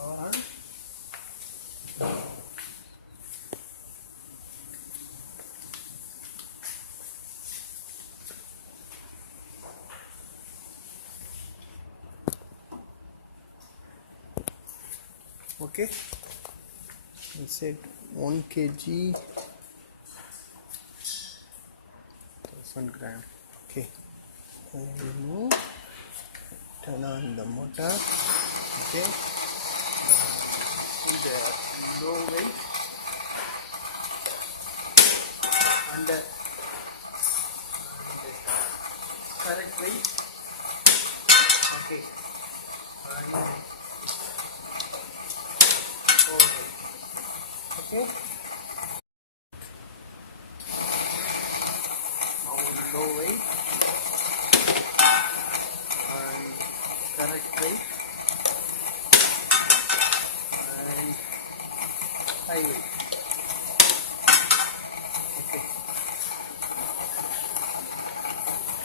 on. Okay, we set 1 kg 1000 gram. Okay, and turn on the motor. Okay, see the low weight and the correct weight. Okay, and low weight. Okay, now low weight and correct weight and high weight.